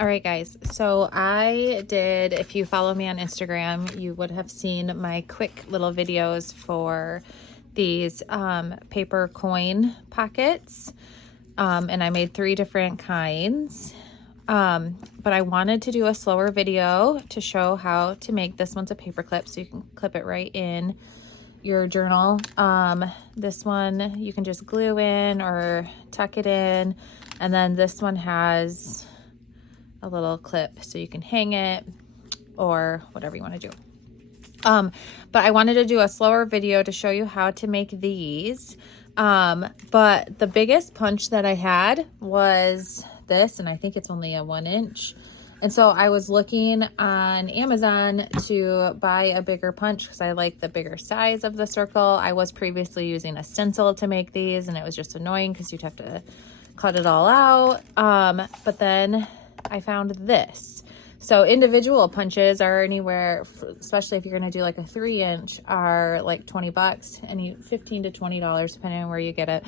All right, guys, so if you follow me on Instagram, you would have seen my quick little videos for these paper coin pockets, and I made 3 different kinds, but I wanted to do a slower video to show how to make this. One's a paper clip, so you can clip it right in your journal. This one you can just glue in or tuck it in, and then this one has a little clip so you can hang it or whatever you want to do. But I wanted to do a slower video to show you how to make these. But the biggest punch that I had was this, and I think it's only a 1-inch. And so I was looking on Amazon to buy a bigger punch because I like the bigger size of the circle. I was previously using a stencil to make these, and it was just annoying because you'd have to cut it all out. But then I found this. So individual punches are anywhere, especially if you're going to do like a 3-inch, are like $20, any $15 to $20 depending on where you get it.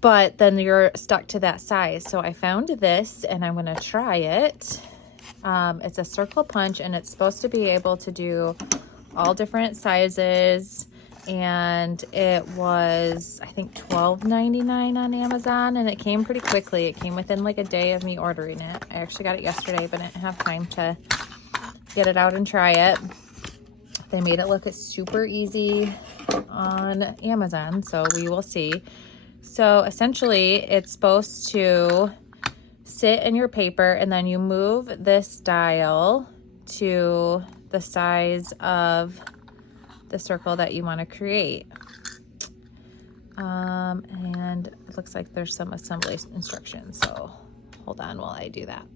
But then you're stuck to that size. So I found this and I'm going to try it. It's a circle punch and it's supposed to be able to do all different sizes. And it was, I think, $12.99 on Amazon, and it came pretty quickly. It came within like a day of me ordering it. I actually got it yesterday, but I didn't have time to get it out and try it. They made it look super easy on Amazon, so we will see. So essentially, it's supposed to sit in your paper, and then you move this dial to the size of the circle that you want to create. And it looks like there's some assembly instructions, so hold on while I do that.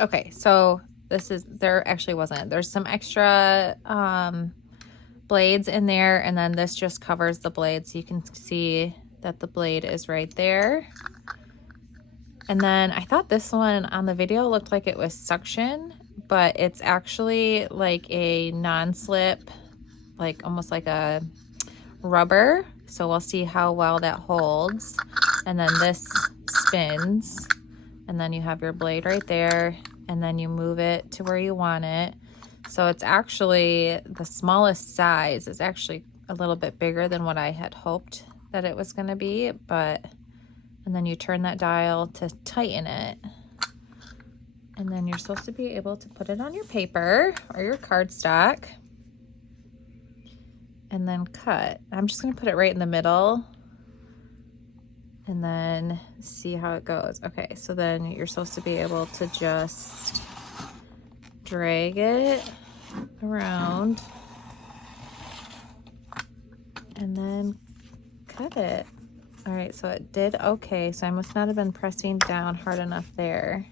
Okay, so there actually wasn't. There's some extra blades in there, and then this just covers the blade, so you can see that the blade is right there. And then I thought this one on the video looked like it was suction, but it's actually like a non-slip, like almost like a rubber. So we'll see how well that holds. And then this spins, and then you have your blade right there, and then you move it to where you want it. So it's actually the smallest size. It's actually a little bit bigger than what I had hoped that it was going to be, but and then you turn that dial to tighten it. And then you're supposed to be able to put it on your paper or your cardstock and then cut. I'm just going to put it right in the middle and then see how it goes. Okay, so then you're supposed to be able to just drag it around and then cut it. All right, so it did okay. So I must not have been pressing down hard enough there.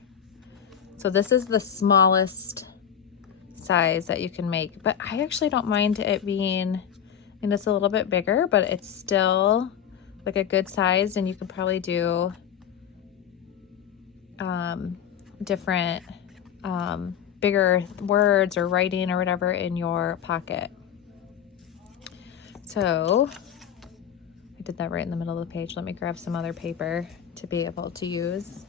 So this is the smallest size that you can make, but I actually don't mind it being, I mean, it's a little bit bigger, but it's still like a good size, and you can probably do different bigger words or writing or whatever in your pocket. So I did that right in the middle of the page. Let me grab some other paper to be able to use.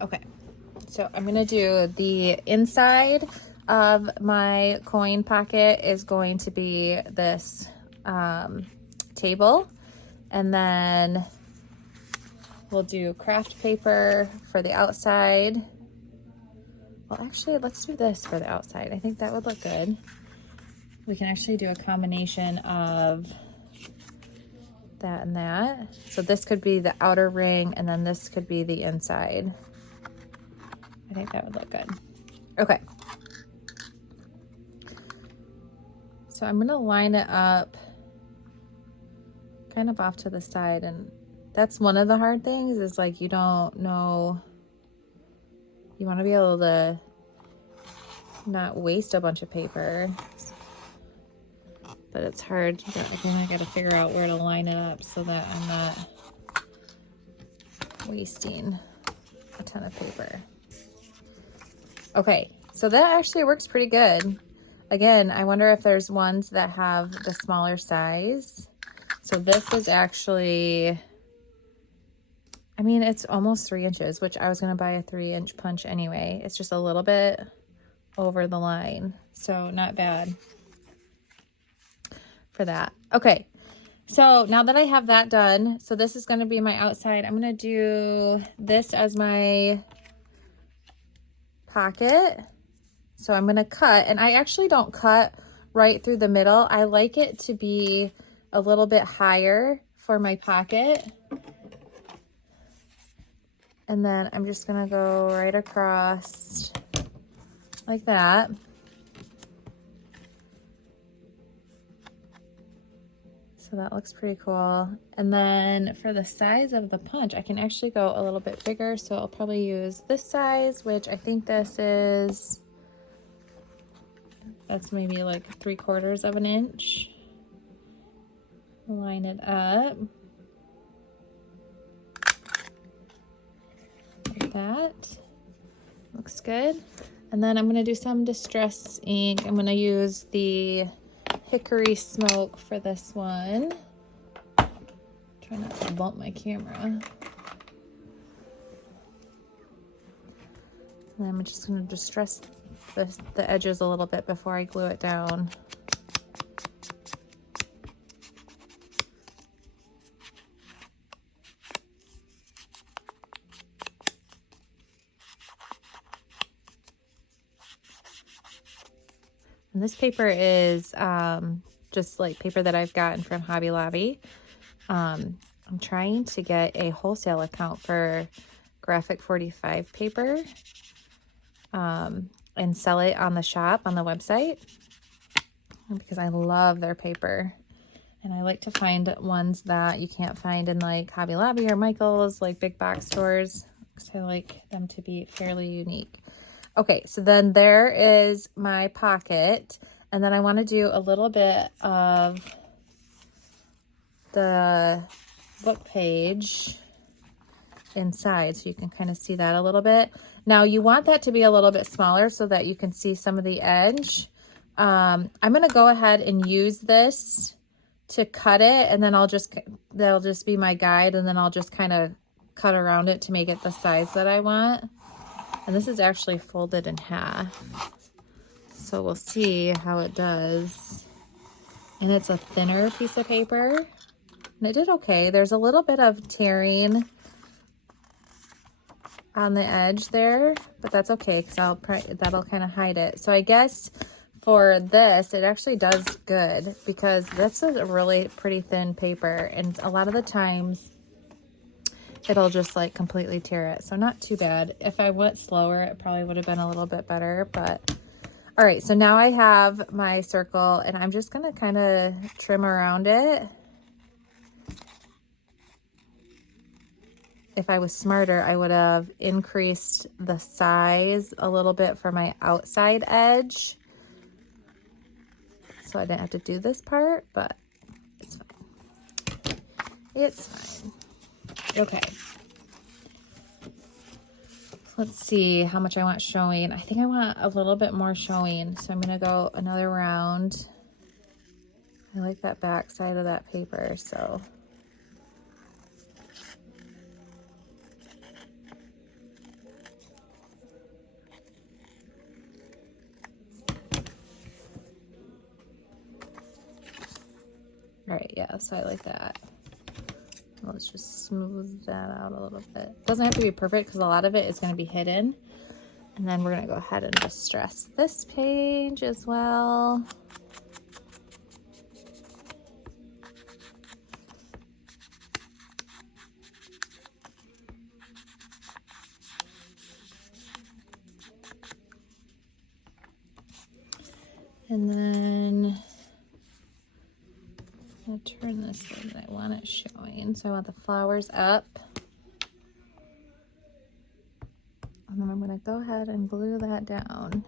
Okay, so I'm gonna do the inside of my coin pocket is going to be this table, and then we'll do craft paper for the outside. Well, actually, let's do this for the outside. I think that would look good. We can actually do a combination of that and that. So this could be the outer ring, and then this could be the inside. I think that would look good. Okay. So I'm gonna line it up kind of off to the side, and that's one of the hard things is like you don't know You want to be able to not waste a bunch of paper, but it's hard. Again, I got to figure out where to line it up so that I'm not wasting a ton of paper. Okay, so that actually works pretty good. Again, I wonder if there's ones that have the smaller size. So this is actually, I mean, it's almost 3 inches, which I was gonna buy a 3-inch punch anyway. It's just a little bit over the line, so not bad for that. Okay, so now that I have that done, so this is gonna be my outside. I'm gonna do this as my pocket. So I'm gonna cut, and I actually don't cut right through the middle. I like it to be a little bit higher for my pocket. And then I'm just gonna go right across like that. So that looks pretty cool. And then for the size of the punch, I can actually go a little bit bigger. So I'll probably use this size, which I think this is, that's maybe like 3/4 of an inch. Line it up like that. Looks good. And then I'm gonna do some distress ink. I'm gonna use the Hickory Smoke for this one. Try not to bump my camera. And I'm just gonna distress the edges a little bit before I glue it down. And this paper is just like paper that I've gotten from Hobby Lobby. I'm trying to get a wholesale account for Graphic 45 paper and sell it on the shop, on the website, because I love their paper. And I like to find ones that you can't find in like Hobby Lobby or Michael's, like big box stores, because I like them to be fairly unique. Okay, so then there is my pocket, and then I want to do a little bit of the book page inside, so you can kind of see that a little bit. Now you want that to be a little bit smaller so that you can see some of the edge. I'm going to go ahead and use this to cut it, and then that'll just be my guide, and then I'll just kind of cut around it to make it the size that I want. And this is actually folded in half, so we'll see how it does. And it's a thinner piece of paper, and it did okay. There's a little bit of tearing on the edge there, but that's okay, because that'll kind of hide it. So I guess for this, it actually does good, because this is a really pretty thin paper, and a lot of the times it'll just like completely tear it. So not too bad. If I went slower, it probably would have been a little bit better, but all right. So now I have my circle, and I'm just going to kind of trim around it. If I was smarter, I would have increased the size a little bit for my outside edge, so I didn't have to do this part, but it's fine. It's fine. Okay. Let's see how much I want showing. I think I want a little bit more showing, so I'm gonna go another round. I like that back side of that paper, so. All right, yeah, so I like that. Let's just smooth that out a little bit. Doesn't have to be perfect, because a lot of it is going to be hidden. And then we're going to go ahead and distress this page as well. And then I'm going to turn this so that I want it showing. So I want the flowers up. And then I'm going going to go ahead and glue that down.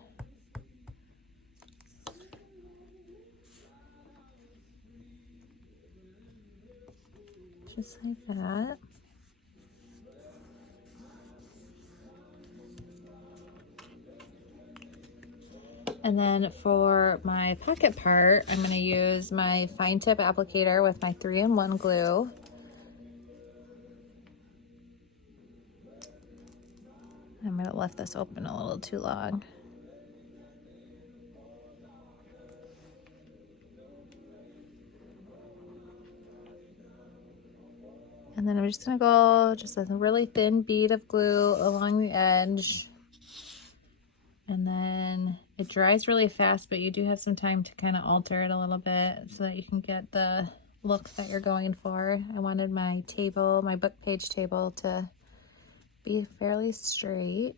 Just like that. And then for my pocket part, I'm going to use my fine tip applicator with my 3-in-1 glue. I'm going to lift this open a little too long. And then I'm just going to go just a really thin bead of glue along the edge. And then it dries really fast, but you do have some time to kind of alter it a little bit so that you can get the look that you're going for. I wanted my table, my book page table, to be fairly straight.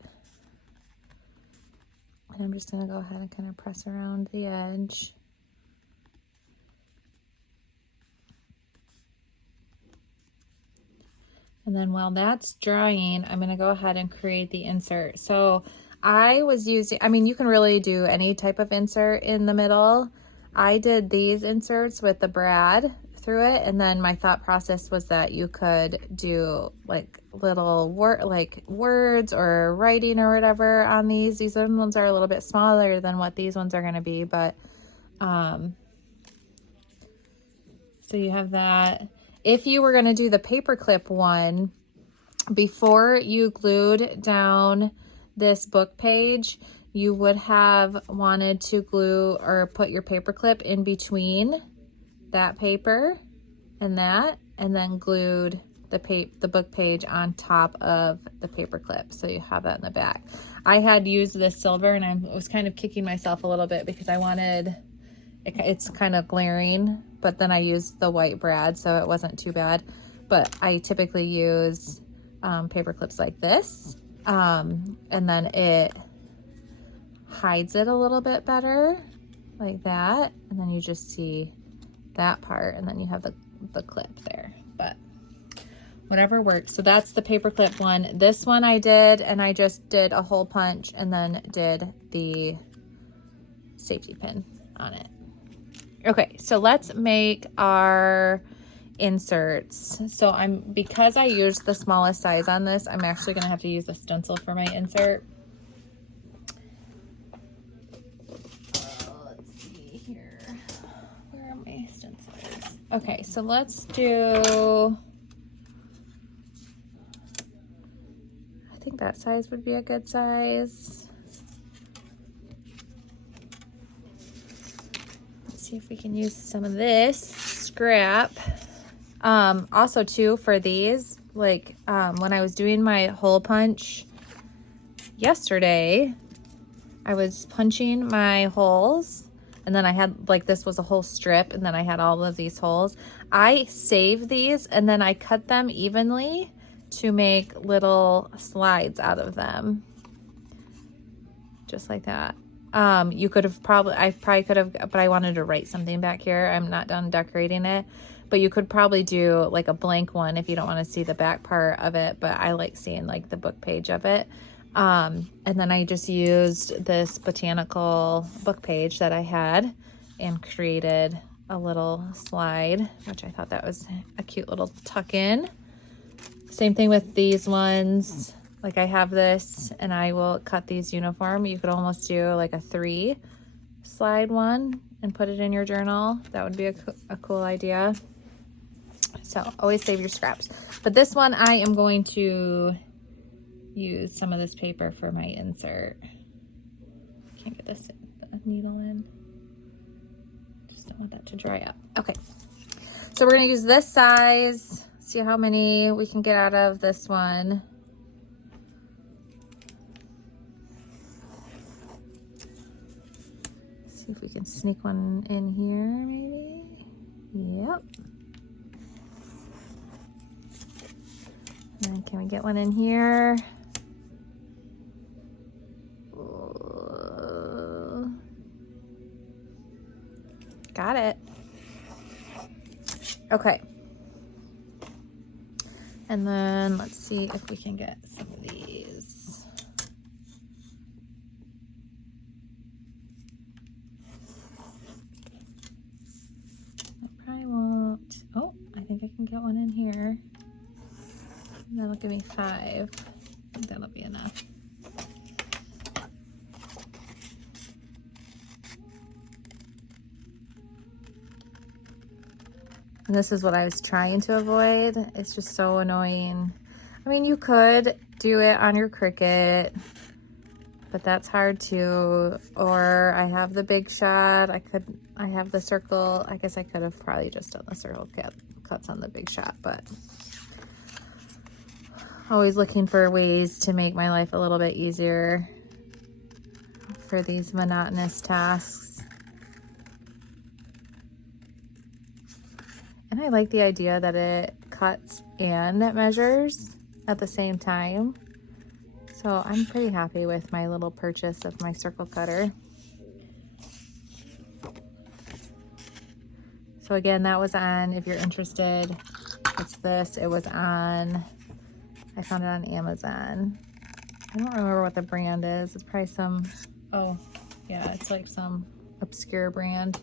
And I'm just going to go ahead and kind of press around the edge. And then while that's drying, I'm going to go ahead and create the insert. So I was using, I mean, you can really do any type of insert in the middle. I did these inserts with the brad through it, and then my thought process was that you could do like little words or writing or whatever on these. These ones are a little bit smaller than what these ones are going to be, but so you have that. If you were going to do the paperclip one, before you glued down this book page, you would have wanted to glue or put your paperclip in between that paper and that, and then glued the book page on top of the paperclip, so you have that in the back. I had used this silver, and I was kind of kicking myself a little bit because I wanted, it's kind of glaring, but then I used the white brad, so it wasn't too bad. But I typically use paper clips like this, and then it hides it a little bit better, like that, and then you just see that part, and then you have the clip there, but whatever works. So that's the paper clip one. This one I did, and I just did a hole punch and then did the safety pin on it. Okay, so let's make our inserts. So because I used the smallest size on this, I'm actually gonna have to use a stencil for my insert. Let's see here. Where are my stencils? Okay, so let's do, I think that size would be a good size. See if we can use some of this scrap. Also too, for these, like when I was doing my hole punch yesterday, I was punching my holes, and then I had, like, this was a whole strip, and then I had all of these holes. I saved these, and then I cut them evenly to make little slides out of them, just like that. You could have I probably could have, but I wanted to write something back here. I'm not done decorating it, but you could probably do like a blank one if you don't want to see the back part of it, but I like seeing like the book page of it. And then I just used this botanical book page that I had and created a little slide, which I thought that was a cute little tuck in. Same thing with these ones. Like, I have this, and I will cut these uniform. You could almost do like a 3 slide one and put it in your journal. That would be a cool idea. So always save your scraps. But this one, I am going to use some of this paper for my insert. Can't get this needle in. Just don't want that to dry up. Okay, so we're gonna use this size. See how many we can get out of this one. See if we can sneak one in here, maybe. Yep. And then can we get one in here? Got it. Okay. And then let's see if we can get some of these. give me 5. I think that'll be enough. And this is what I was trying to avoid. It's just so annoying. I mean, you could do it on your Cricut, but that's hard too. Or I have the Big Shot. I have the circle. I guess I could have probably just done the circle cuts on the Big Shot, but always looking for ways to make my life a little bit easier for these monotonous tasks. And I like the idea that it cuts and it measures at the same time. So I'm pretty happy with my little purchase of my circle cutter. So again, that was on, if you're interested, it's this. It was on, I found it on Amazon. I don't remember what the brand is. It's probably some, oh yeah, it's like some obscure brand.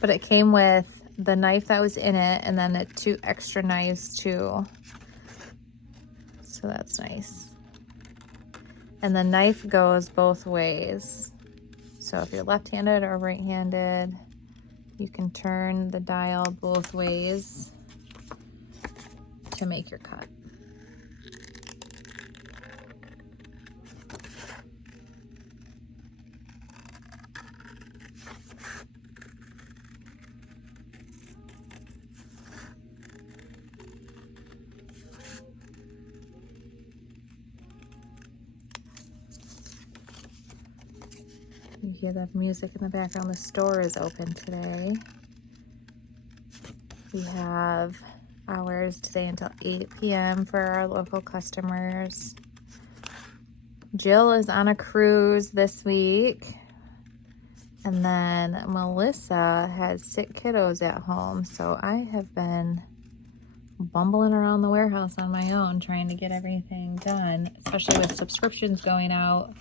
But it came with the knife that was in it and then the 2 extra knives too. So that's nice. And the knife goes both ways. So if you're left-handed or right-handed, you can turn the dial both ways to make your cut. You hear the music in the background. The store is open today. We have hours today until 8 p.m. for our local customers. Jill is on a cruise this week. And then Melissa has sick kiddos at home. So I have been bumbling around the warehouse on my own trying to get everything done, especially with subscriptions going out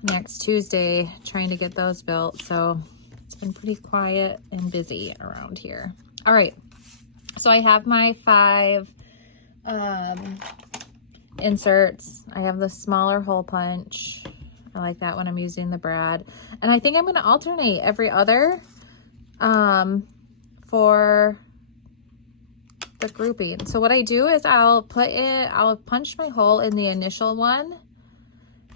next Tuesday, trying to get those built. So it's been pretty quiet and busy around here. All right, so I have my 5 inserts. I have the smaller hole punch. I like that when I'm using the brad, and I think I'm going to alternate every other for the grouping. So what I do is I'll punch my hole in the initial one,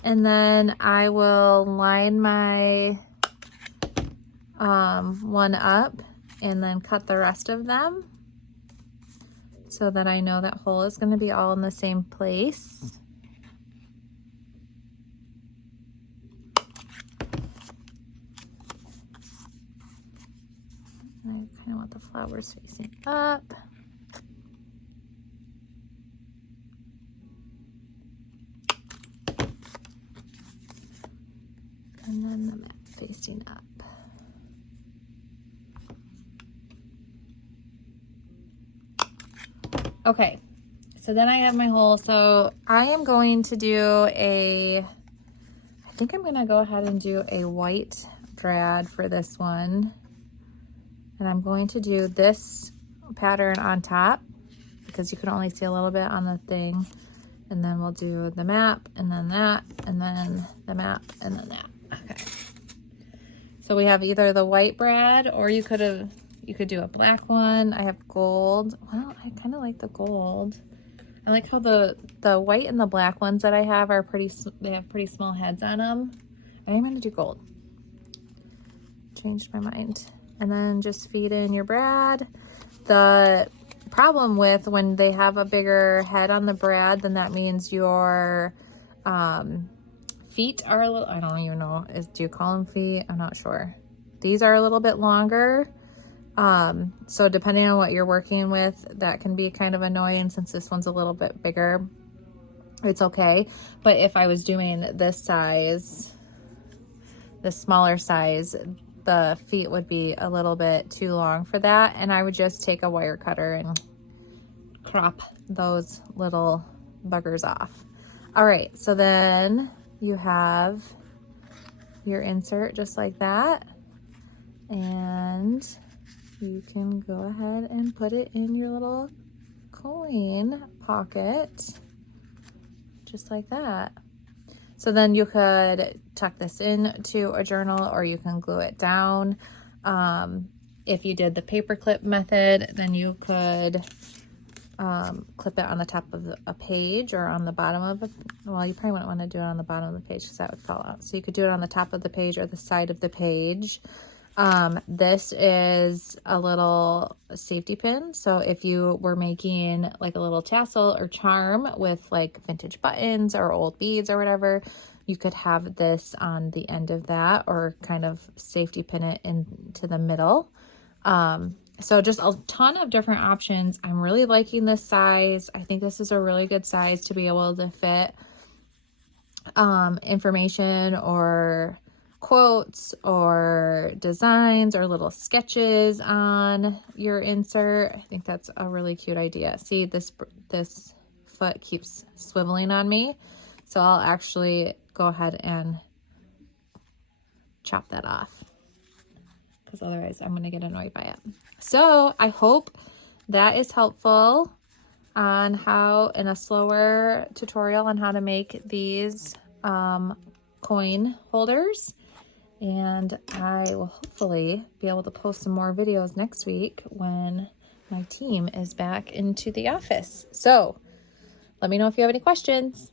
and then I will line my one up and then cut the rest of them so that I know that hole is going to be all in the same place. I kind of want the flowers facing up. And then the mat facing up. Okay, so then I have my hole. So I am going to do I think I'm gonna go ahead and do a white brad for this one. And I'm going to do this pattern on top because you can only see a little bit on the thing. And then we'll do the map, and then that, and then the map, and then that. Okay. So we have either the white brad, or you could do a black one. I have gold. Well, I kind of like the gold. I like how the white and the black ones that I have are they have pretty small heads on them. I am going to do gold. Changed my mind. And then just feed in your brad. The problem with when they have a bigger head on the brad, then that means your feet are a little, I don't even know, do you call them feet? I'm not sure. These are a little bit longer. So depending on what you're working with, that can be kind of annoying since this one's a little bit bigger. It's okay. But if I was doing this size, the smaller size, the feet would be a little bit too long for that. And I would just take a wire cutter and crop those little buggers off. All right, so then you have your insert just like that. And you can go ahead and put it in your little coin pocket, just like that. So then you could tuck this into a journal, or you can glue it down. If you did the paper clip method, then you could clip it on the top of a page or on the bottom of well, you probably wouldn't want to do it on the bottom of the page because that would fall out. So you could do it on the top of the page or the side of the page. This is a little safety pin. So if you were making like a little tassel or charm with like vintage buttons or old beads or whatever, you could have this on the end of that, or kind of safety pin it into the middle. So just a ton of different options. I'm really liking this size. I think this is a really good size to be able to fit information or quotes or designs or little sketches on your insert. I think that's a really cute idea. See, this foot keeps swiveling on me, so I'll actually go ahead and chop that off, because otherwise I'm going to get annoyed by it. So I hope that is helpful on how, in a slower tutorial on how to make these coin holders. And I will hopefully be able to post some more videos next week when my team is back into the office. So let me know if you have any questions.